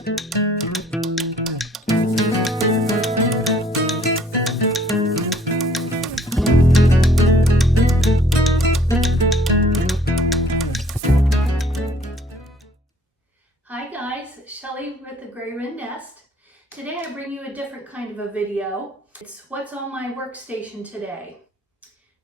Hi guys, Shelly with the Gray Wren Nest. Today I bring you a different kind of a video. It's what's on my workstation today.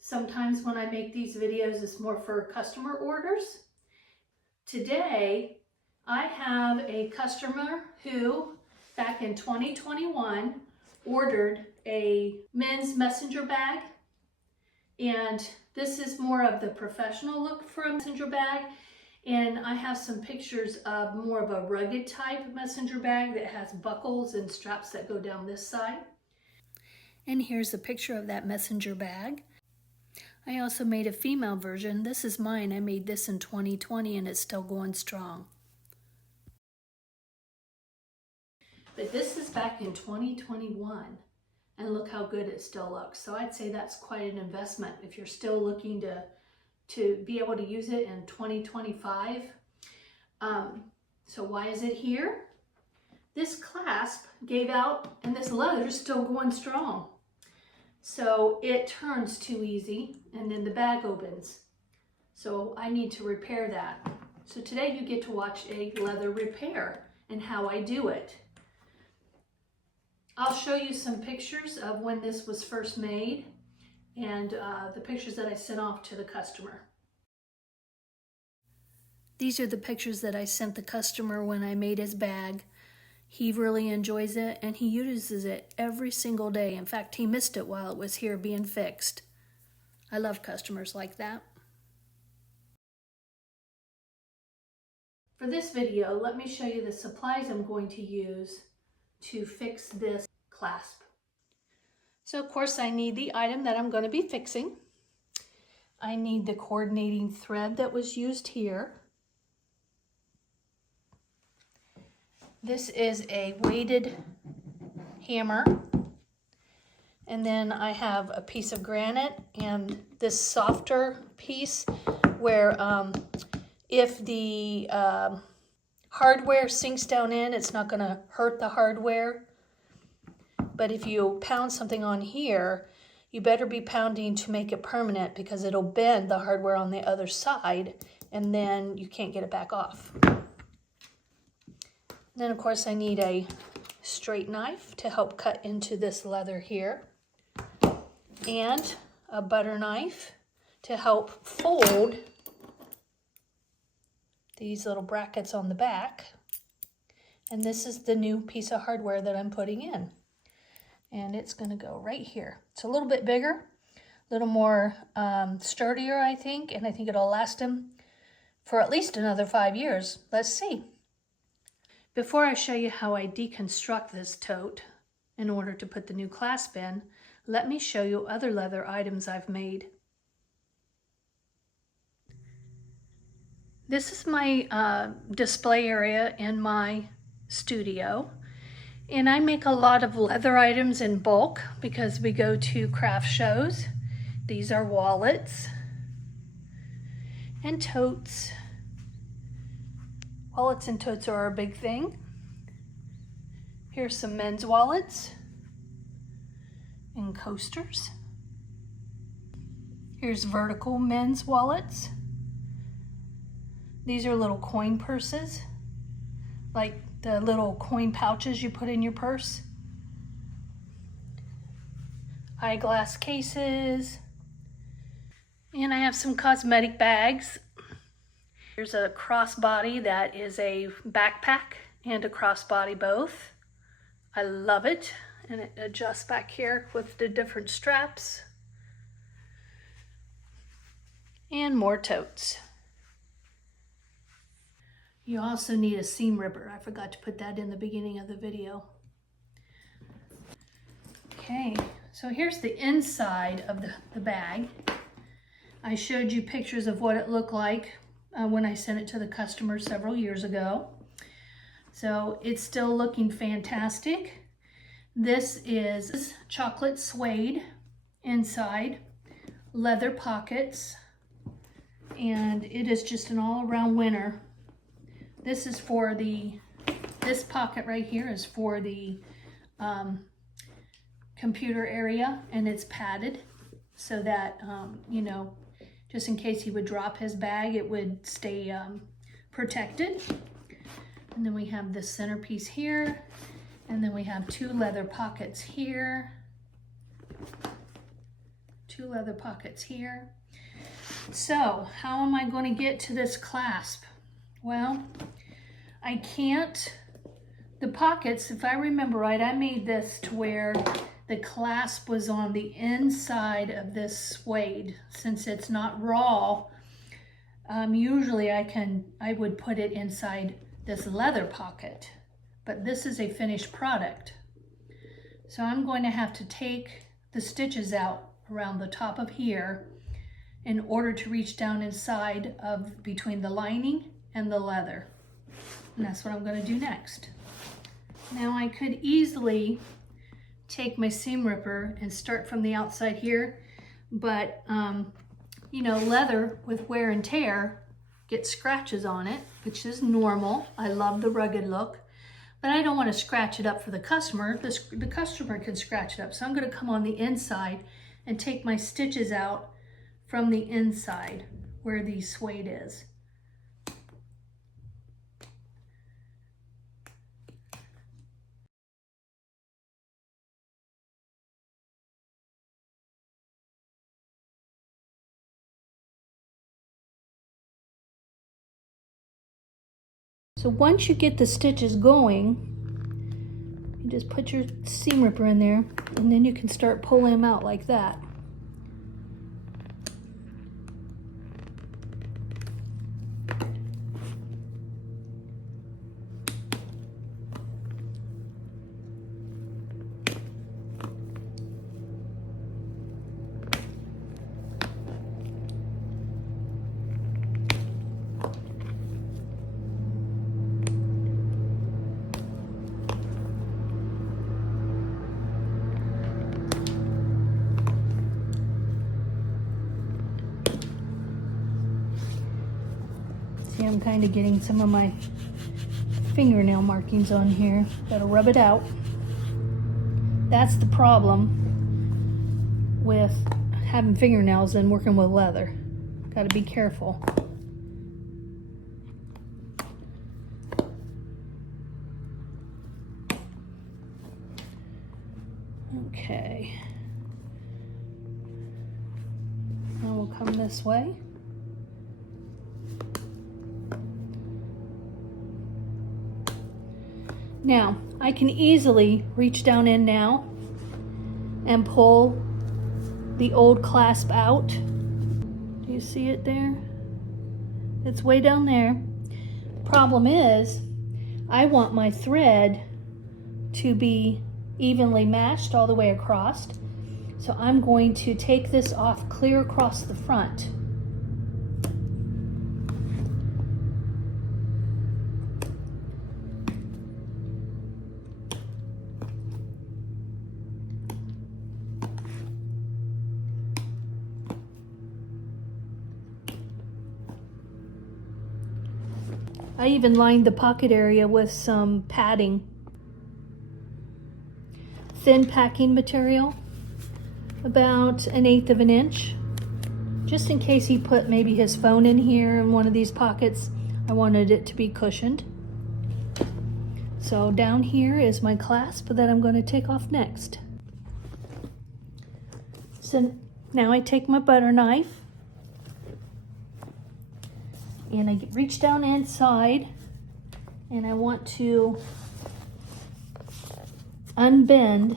Sometimes when I make these videos it's more for customer orders. Today I have a customer who back in 2021 ordered a men's messenger bag, and this is more of the professional look for a messenger bag. And I have some pictures of more of a rugged type messenger bag that has buckles and straps that go down this side. And here's a picture of that messenger bag. I also made a female version. This is mine. I made this in 2020 and it's still going strong. But this is back in 2021 and look how good it still looks. So I'd say that's quite an investment if you're still looking to be able to use it in 2025. So why is it here? This clasp gave out and this leather is still going strong. So it turns too easy and then the bag opens. So I need to repair that. So today you get to watch a leather repair and how I do it. I'll show you some pictures of when this was first made and the pictures that I sent off to the customer. These are the pictures that I sent the customer when I made his bag. He really enjoys it and he uses it every single day. In fact, he missed it while it was here being fixed. I love customers like that. For this video, let me show you the supplies I'm going to use to fix this clasp. So of course I need the item that I'm going to be fixing. I need the coordinating thread that was used here. This is a weighted hammer. And then I have a piece of granite and this softer piece where if the hardware sinks down in, it's not going to hurt the hardware. But if you pound something on here, you better be pounding to make it permanent because it'll bend the hardware on the other side and then you can't get it back off. Then of course I need a straight knife to help cut into this leather here and a butter knife to help fold these little brackets on the back. And this is the new piece of hardware that I'm putting in. And it's going to go right here. It's a little bit bigger, a little more sturdier, I think, and I think it'll last him for at least another 5 years. Let's see. Before I show you how I deconstruct this tote in order to put the new clasp in, let me show you other leather items I've made. This is my display area in my studio. And I make a lot of leather items in bulk because we go to craft shows. These are wallets and totes. Wallets and totes are a big thing. Here's some men's wallets and coasters. Here's vertical men's wallets. These are little coin purses, like the little coin pouches you put in your purse. Eyeglass cases. And I have some cosmetic bags. Here's a crossbody that is a backpack and a crossbody both. I love it. And it adjusts back here with the different straps. And more totes. You also need a seam ripper. I forgot to put that in the beginning of the video. Okay, so here's the inside of the bag. I showed you pictures of what it looked like when I sent it to the customer several years ago. So it's still looking fantastic. This is chocolate suede inside, leather pockets, and it is just an all-around winner. This This pocket right here is for the computer area, and it's padded so that, you know, just in case he would drop his bag, it would stay protected. And then we have this centerpiece here, and then we have 2 leather pockets here, 2 leather pockets here. So how am I going to get to this clasp? Well, I can't, the pockets, if I remember right, I made this to where the clasp was on the inside of this suede. Since it's not raw, usually I would put it inside this leather pocket, but this is a finished product. So I'm going to have to take the stitches out around the top of here in order to reach down inside of between the lining and the leather. And that's what I'm going to do next. Now I could easily take my seam ripper and start from the outside here, but you know, leather with wear and tear gets scratches on it, which is normal. I love the rugged look, but I don't want to scratch it up for the customer. The customer can scratch it up. So I'm going to come on the inside and take my stitches out from the inside where the suede is. So once you get the stitches going, you just put your seam ripper in there, and then you can start pulling them out like that. See, I'm kind of getting some of my fingernail markings on here. Gotta rub it out. That's the problem with having fingernails and working with leather. Gotta be careful. Okay. Now we'll come this way. Now, I can easily reach down in now and pull the old clasp out. Do you see it there? It's way down there. Problem is, I want my thread to be evenly matched all the way across. So I'm going to take this off clear across the front. I even lined the pocket area with some padding. Thin packing material, about 1/8 of an inch. Just in case he put maybe his phone in here in one of these pockets, I wanted it to be cushioned. So down here is my clasp that I'm going to take off next. So now I take my butter knife and I reach down inside and I want to unbend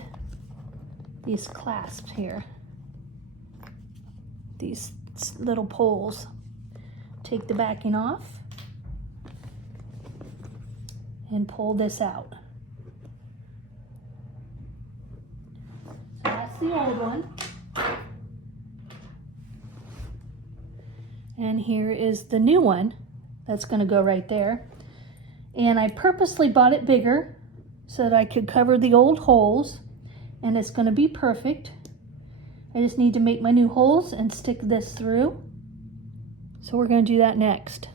these clasps here, these little poles. Take the backing off and pull this out. So that's the old one. And here is the new one that's going to go right there. And I purposely bought it bigger so that I could cover the old holes, and it's going to be perfect. I just need to make my new holes and stick this through. So we're going to do that next.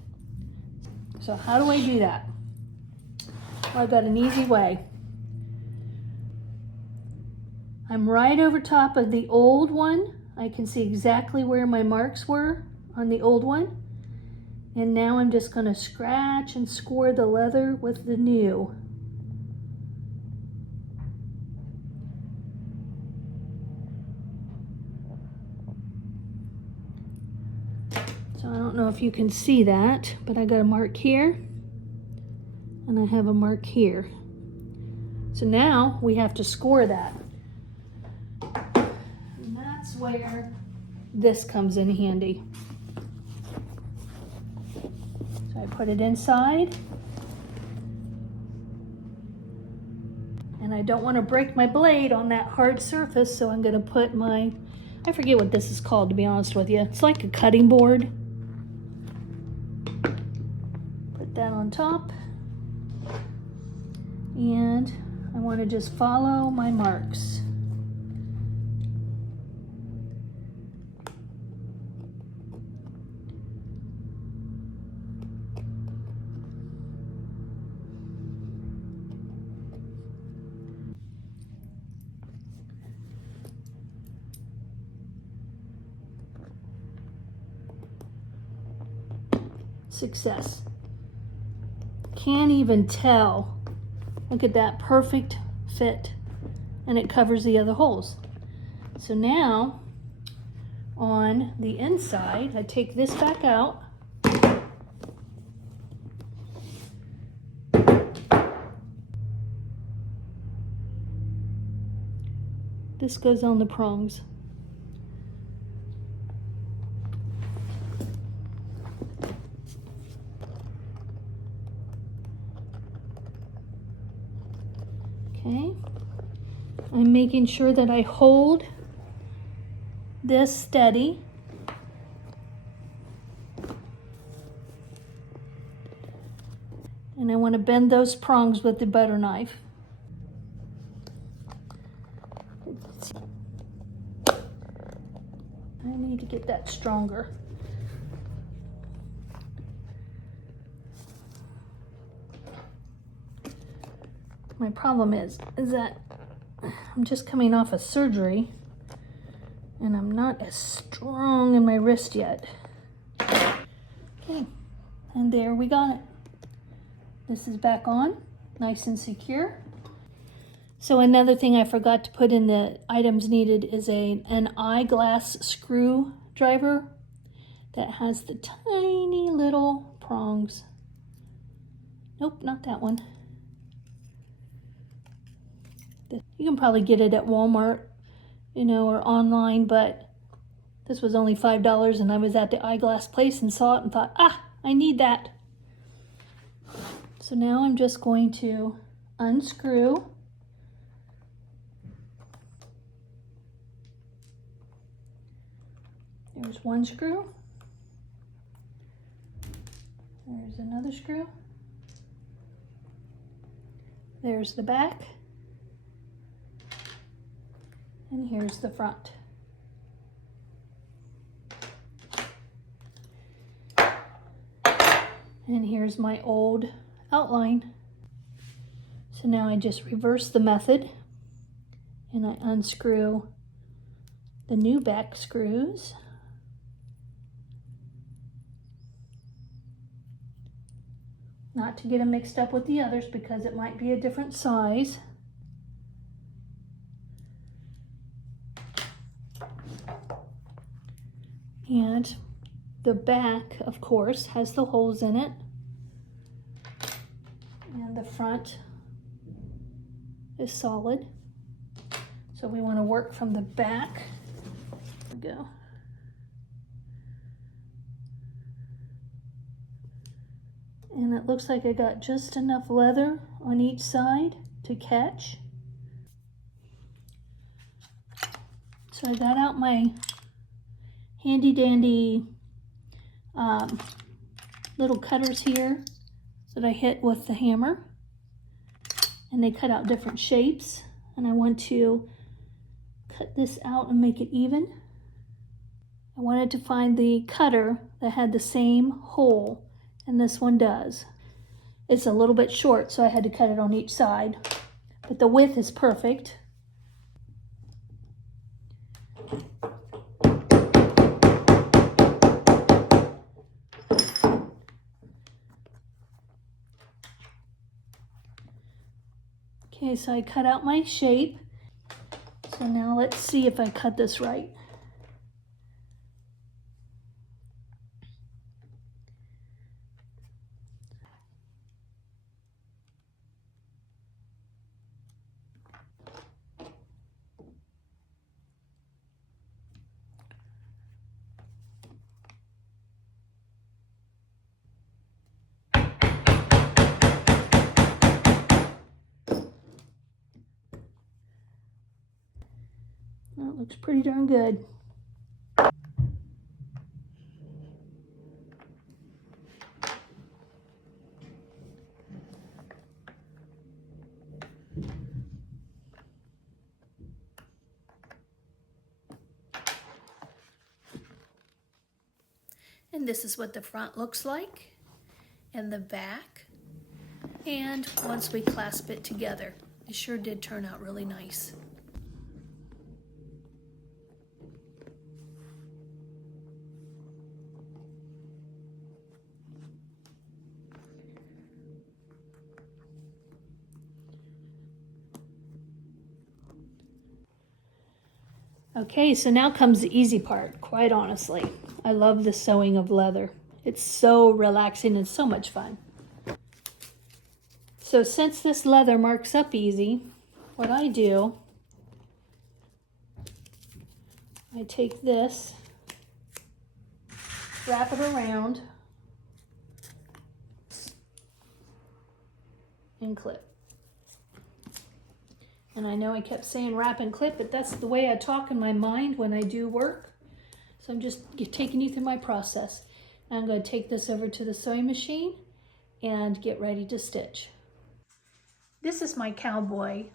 So how do I do that? Well, I got an easy way. I'm right over top of the old one. I can see exactly where my marks were on the old one. And now I'm just going to scratch and score the leather with the new. So I don't know if you can see that, but I got a mark here and I have a mark here. So now we have to score that. And that's where this comes in handy. So I put it inside. And I don't want to break my blade on that hard surface, so I'm going to put my, I forget what this is called, to be honest with you. It's like a cutting board. Put that on top. And I want to just follow my marks. Success. Can't even tell. Look at that perfect fit, and it covers the other holes. So now on the inside, I take this back out. This goes on the prongs. Okay, I'm making sure that I hold this steady. And I want to bend those prongs with the butter knife. I need to get that stronger. My problem is that I'm just coming off of surgery and I'm not as strong in my wrist yet. Okay, and there we got it. This is back on, nice and secure. So another thing I forgot to put in the items needed is an eyeglass screwdriver that has the tiny little prongs. Nope, not that one. You can probably get it at Walmart, you know, or online, but this was only $5 and I was at the eyeglass place and saw it and thought, I need that. So now I'm just going to unscrew. There's one screw. There's another screw. There's the back. And here's the front. And here's my old outline. So now I just reverse the method and I unscrew the new back screws. Not to get them mixed up with the others because it might be a different size. And the back, of course, has the holes in it. And the front is solid. So we want to work from the back. There we go. And it looks like I got just enough leather on each side to catch. So I got out my handy dandy little cutters here that I hit with the hammer, and they cut out different shapes, and I want to cut this out and make it even. I wanted to find the cutter that had the same hole, and this one does. It's a little bit short, so I had to cut it on each side, but the width is perfect. Okay, so I cut out my shape. So now let's see if I cut this right. That looks pretty darn good. And this is what the front looks like, and the back. And once we clasp it together, it sure did turn out really nice. Okay, so now comes the easy part, quite honestly. I love the sewing of leather. It's so relaxing and so much fun. So since this leather marks up easy, what I do, I take this, wrap it around, and clip. And I know I kept saying wrap and clip, but that's the way I talk in my mind when I do work. So I'm just taking you through my process. I'm going to take this over to the sewing machine and get ready to stitch. This is my Cowboy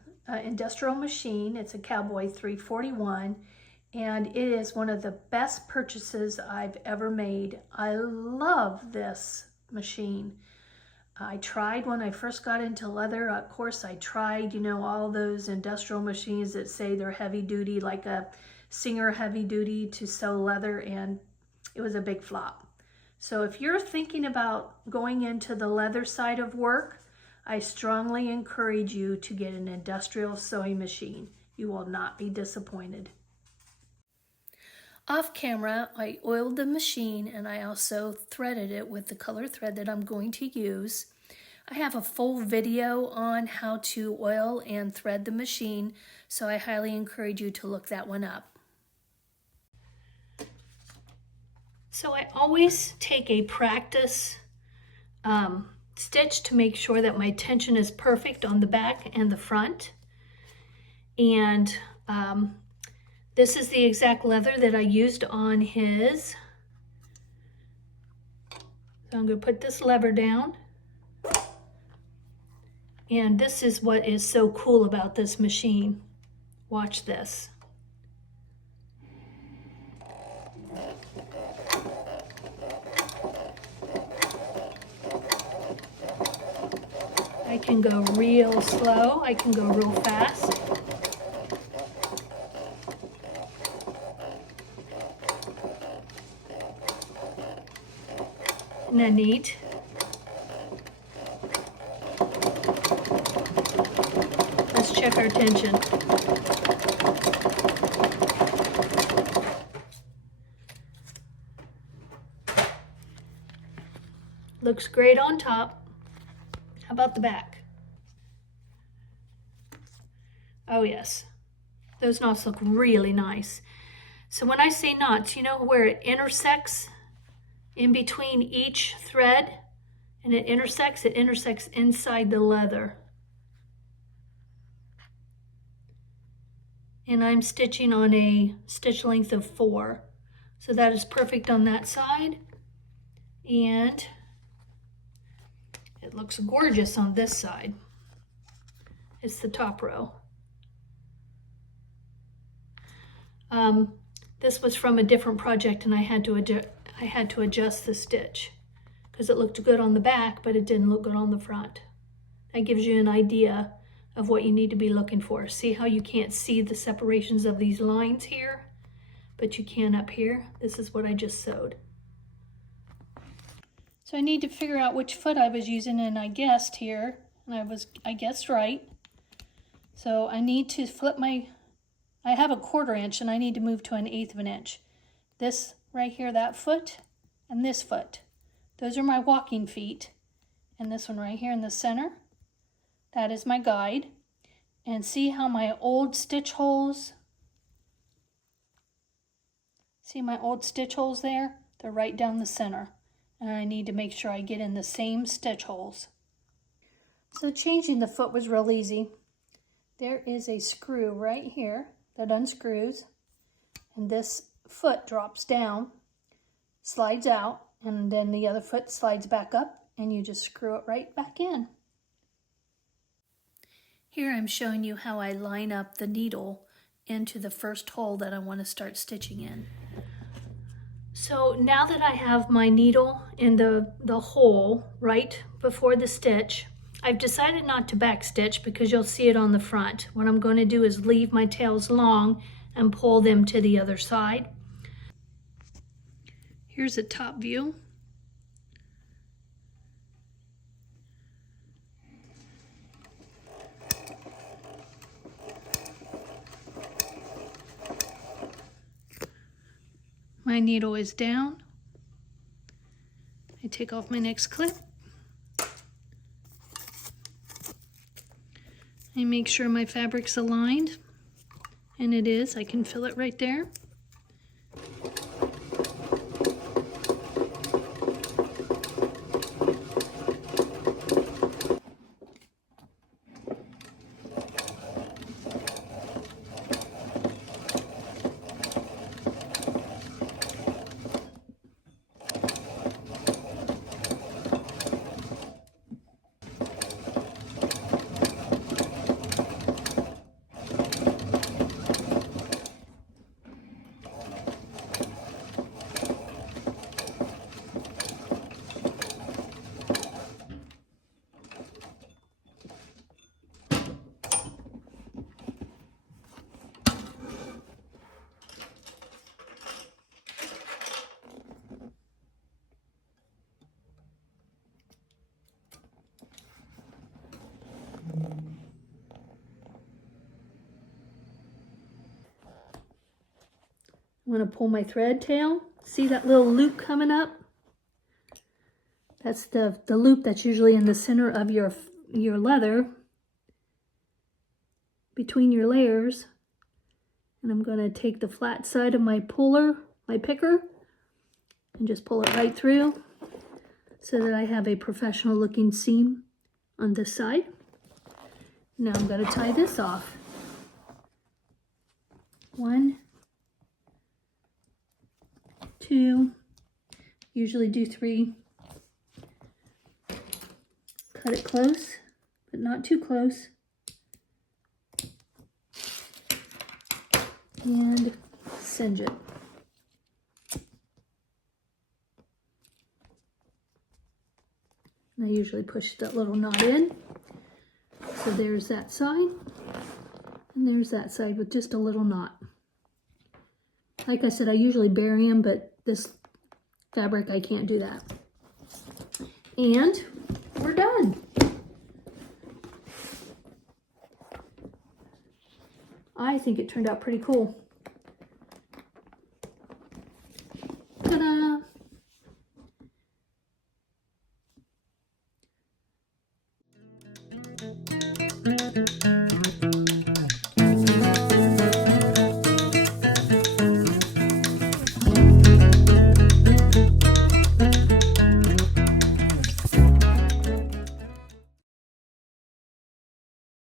industrial machine. It's a Cowboy 341, and it is one of the best purchases I've ever made. I love this machine. I tried when I first got into leather. Of course, I tried, you know, all those industrial machines that say they're heavy duty, like a Singer heavy duty to sew leather, and it was a big flop. So if you're thinking about going into the leather side of work, I strongly encourage you to get an industrial sewing machine. You will not be disappointed. Off camera, I oiled the machine, and I also threaded it with the color thread that I'm going to use. I have a full video on how to oil and thread the machine, so I highly encourage you to look that one up. So I always take a practice stitch to make sure that my tension is perfect on the back and the front. And this is the exact leather that I used on his. So I'm going to put this lever down. And this is what is so cool about this machine. Watch this. I can go real slow, I can go real fast. Isn't that neat? Let's check our tension. Looks great on top. How about the back? Oh yes, those knots look really nice. So when I say knots, you know where it intersects in between each thread, and it intersects inside the leather. And I'm stitching on a stitch length of 4. So that is perfect on that side. And it looks gorgeous on this side. It's the top row. This was from a different project, and I had to adjust the stitch. because it looked good on the back, but it didn't look good on the front. That gives you an idea of what you need to be looking for. See how you can't see the separations of these lines here, but you can up here? This is what I just sewed. So I need to figure out which foot I was using, and I guessed here, and I guessed right. So I need to flip I have a 1/4 inch and I need to move to an 1/8 of an inch. This right here, that foot, and this foot. Those are my walking feet. And this one right here in the center, that is my guide. And see how my old stitch holes, see my old stitch holes there? They're right down the center. And I need to make sure I get in the same stitch holes. So changing the foot was real easy. There is a screw right here that unscrews, and this foot drops down, slides out, and then the other foot slides back up, and you just screw it right back in. Here I'm showing you how I line up the needle into the first hole that I want to start stitching in. So now that I have my needle in the hole right before the stitch, I've decided not to back stitch because you'll see it on the front. What I'm going to do is leave my tails long and pull them to the other side. Here's a top view. My needle is down. I take off my next clip. I make sure my fabric's aligned, and it is. I can feel it right there. I'm going to pull my thread tail. See that little loop coming up? That's the loop that's usually in the center of your leather, between your layers. And I'm going to take the flat side of my picker, and just pull it right through so that I have a professional looking seam on this side. Now I'm going to tie this off. 1, 2, usually do 3. Cut it close, but not too close. And singe it. And I usually push that little knot in. So there's that side, and there's that side with just a little knot. Like I said, I usually bury them, but this fabric, I can't do that. And we're done. I think it turned out pretty cool. Ta-da!